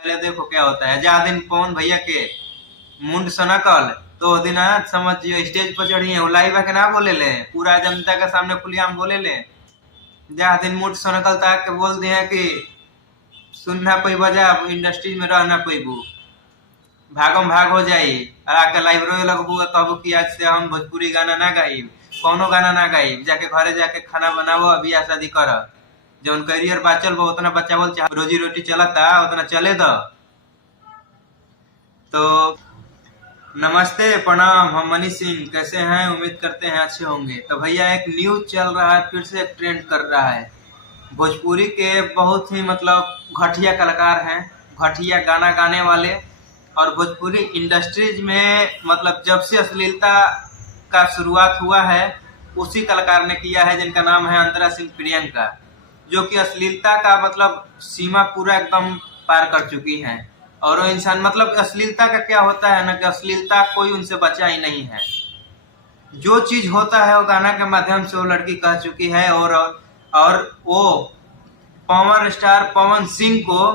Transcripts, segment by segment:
पहले देखो क्या होता है। जा दिन पवन भैया के मुंड सनकल तो दिन समझियो स्टेज पर चढ़ी है लाइव के ना बोले ले, पूरा जनता के सामने खुलेआम बोले ले। जा दिन मुंड सनकल तक के बोल दिए कि सुनना पैबा जा इंडस्ट्री में रहना पैबू, भागम भाग हो जाई। आके लाइव रोए लगबू, कहबू कि आज से हम भोजपुरी गाना ना गाई, कौनो गाना ना गाई, जाके घरे जाके खाना बनावो, बियाह शादी कर, जौन करियर बाचल बा उतना बचावल चाह, रोजी रोटी चलता उतना चले दो। तो नमस्ते प्रणाम, हम मनीष सिंह, कैसे हैं? उम्मीद करते हैं अच्छे होंगे। तो भैया एक न्यूज चल रहा है, फिर से ट्रेंड कर रहा है। भोजपुरी के बहुत ही मतलब घटिया कलाकार हैं, घटिया गाना गाने वाले, और भोजपुरी इंडस्ट्रीज में मतलब जब से अश्लीलता का शुरुआत हुआ है उसी कलाकार ने किया है, जिनका नाम है अंतरा सिंह प्रियंका, जो कि अश्लीलता का मतलब सीमा पूरा एकदम पार कर चुकी हैं। और वो इंसान मतलब अश्लीलता का क्या होता है ना कि अश्लीलता कोई उनसे बचा ही नहीं है। जो चीज होता है वो गाना के माध्यम से वो लड़की कह चुकी है। और वो पवन स्टार पवन सिंह को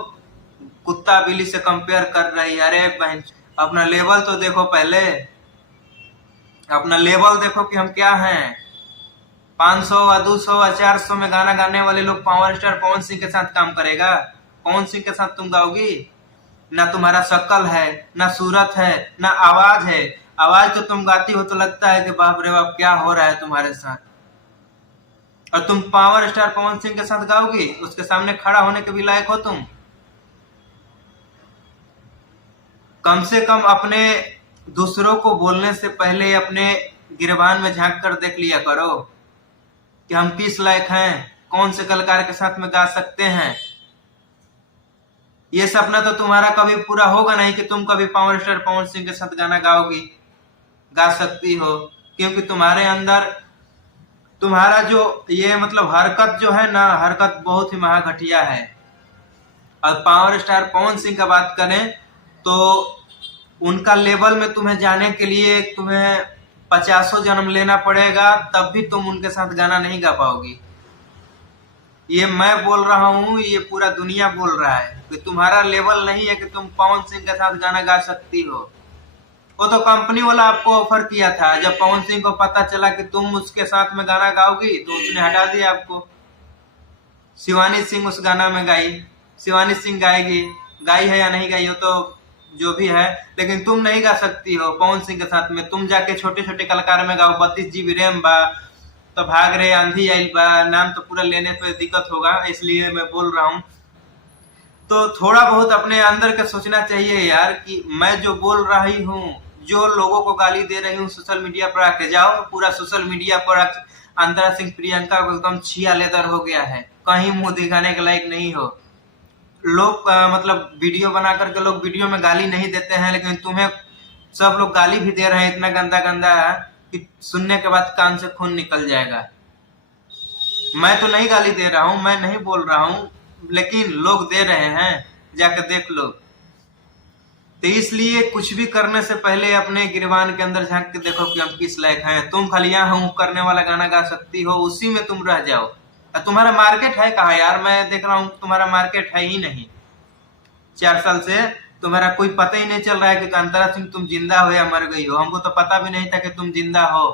कुत्ता बिल्ली से कंपेयर कर रही है। अरे बहन, अपना लेवल तो देखो, पहले अपना लेवल देखो कि हम क्या हैं। 500 व 200 व 400 में गाना गाने वाले लोग पावर स्टार पवन सिंह के साथ काम करेगा? पवन सिंह के साथ तुम गाओगी? ना तुम्हारा शक्ल है, ना सूरत है, ना आवाज है। आवाज तो तुम गाती हो तो लगता है कि बाप रे बाप क्या हो रहा है तुम्हारे साथ, और तुम पावर स्टार पवन सिंह के साथ गाओगी? उसके सामने खड़ा होने के भी लायक हो तुम? कम से कम अपने दूसरों को बोलने से पहले अपने गिरबान में झांक कर देख लिया करो कि हम किस लायक हैं, कौन से कलाकार के साथ में गा सकते हैं। ये सपना तो तुम्हारा कभी पूरा होगा नहीं कि तुम कभी पावर स्टार पवन सिंह के साथ गाना गाओगी, गा सकती हो, क्योंकि तुम्हारे अंदर तुम्हारा जो ये मतलब हरकत जो है ना, हरकत बहुत ही महाघटिया है। और पावर स्टार पवन सिंह का बात करें तो उनका लेवल में तुम्हें जाने के लिए तुम्हें 50 जन्म लेना पड़ेगा, तब भी तुम उनके साथ गाना नहीं गा पाओगी। ये मैं बोल रहा हूँ, ये पूरा दुनिया बोल रहा है कि तुम्हारा लेवल नहीं है कि तुम पवन सिंह के साथ गाना गा सकती हो। वो तो कंपनी वाला आपको ऑफर किया था, जब पवन सिंह को पता चला कि तुम उसके साथ में गाना गाओगी तो उसने हटा दिया आपको। शिवानी सिंह उस गाना में गाई, शिवानी सिंह गाएगी, गाई है या नहीं गाई हो तो जो भी है, लेकिन तुम नहीं गा सकती हो पवन सिंह के साथ में। तुम जाके छोटे छोटे कलाकार में गाओ, 32 GB रैम बा, तो भाग रहे आंधी आई बा, नाम तो पूरा लेने पे दिक्कत होगा, इसलिए मैं बोल रहा हूँ। तो थोड़ा बहुत अपने अंदर का सोचना चाहिए यार कि मैं जो बोल रही हूँ, जो लोगों को गाली दे रही हूँ सोशल मीडिया पर आके जाओ, पूरा सोशल मीडिया पर अंतरा सिंह प्रियंका को एकदम छिया लेदर हो गया है, कहीं मुंह दिखाने के लायक नहीं हो। लोग मतलब वीडियो बना करके लोग वीडियो में गाली नहीं देते हैं, लेकिन तुम्हें सब लोग गाली भी दे रहे हैं, इतना गंदा गंदा कि सुनने के बाद कान से खून निकल जाएगा। मैं तो नहीं गाली दे रहा हूँ, मैं नहीं बोल रहा हूँ, लेकिन लोग दे रहे हैं, जाकर देख लो। तो इसलिए कुछ भी करने से पहले अपने गिरबान के अंदर झांक के देखो कि हम किस लायक हैं। तुम खाली यहाँ हूँ करने वाला गाना गा सकती हो, उसी में तुम रह जाओ। तुम्हारा मार्केट है कहाँ यार? मैं देख रहा हूँ तुम्हारा मार्केट है ही नहीं। 4 साल से तुम्हारा कोई पता ही नहीं चल रहा है कि अंतरा सिंह तुम जिंदा हो या मर गई हो। हमको तो पता भी नहीं था कि तुम जिंदा हो।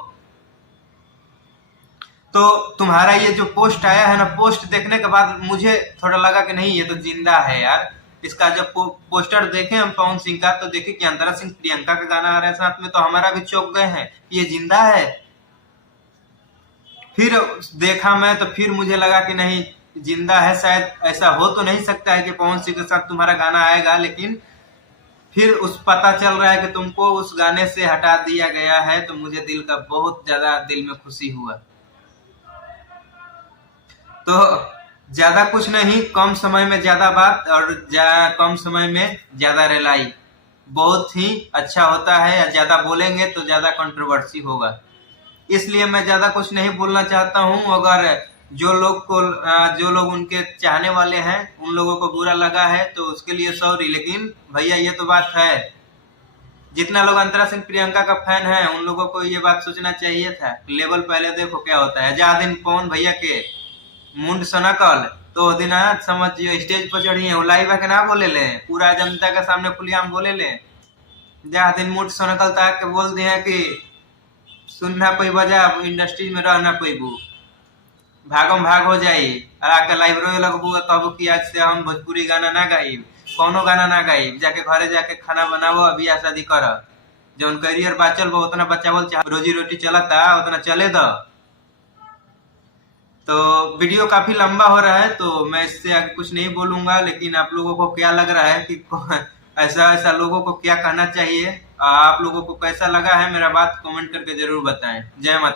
तो तुम्हारा ये जो पोस्ट आया है ना, पोस्ट देखने के बाद मुझे थोड़ा लगा कि नहीं ये तो जिंदा है यार। इसका जब पोस्टर देखे हम पवन सिंह का, तो देखे कि अंतरा सिंह प्रियंका का गाना आ रहा है साथ में, तो हमारा भी चौंक गए हैं ये जिंदा है। फिर देखा मैं तो फिर मुझे लगा कि नहीं जिंदा है, शायद ऐसा हो तो नहीं सकता है कि पवन सिंह के साथ तुम्हारा गाना आएगा। लेकिन फिर उस पता चल रहा है कि तुमको उस गाने से हटा दिया गया है, तो मुझे दिल का बहुत ज्यादा दिल में खुशी हुआ। तो ज्यादा कुछ नहीं, कम समय में ज्यादा बात और कम समय में ज्यादा रिलाई बहुत ही अच्छा होता है। ज्यादा बोलेंगे तो ज्यादा कंट्रोवर्सी होगा, इसलिए मैं ज्यादा कुछ नहीं बोलना चाहता हूं। अगर जो लोग उनके चाहने वाले हैं उन लोगों को बुरा लगा है तो उसके लिए सॉरी, लेकिन भैया ये तो बात है, जितना लोग अंतरा सिंह प्रियंका का फैन है उन लोगों को ये बात सोचना चाहिए था। लेवल पहले देखो क्या होता है। जा दिन पवन भैया के मुंड सनकल तो वो दिन आया समझियो स्टेज पर चढ़ी है, वो लाइव के ना बोले ले, पूरा जनता के सामने खुलेआम बोले ले, जहाँ दिन मुठ से निकलता है के बोल दिए कि सुनना कोई वजह इंडस्ट्री में रहना पैबू, भागम भाग हो जाई, और आके लाइव रोए लगबू, कहबू कि आज से हम भोजपुरी गाना ना गाइब, कोनो गाना ना गाइब, जाके घरे जाके खाना बनावो, बियाह शादी कर, जौन करियर बाचल बा उतना बच्चा बोल चाहे रोजी रोटी चलता उतना चले दो। तो वीडियो काफी लंबा हो रहा है तो मैं इससे आगे कुछ नहीं बोलूंगा, लेकिन आप लोगों को क्या लग रहा है कि ऐसा ऐसा लोगों को क्या कहना चाहिए, आप लोगों को कैसा लगा है मेरा बात कमेंट करके जरूर बताएं। जय माता।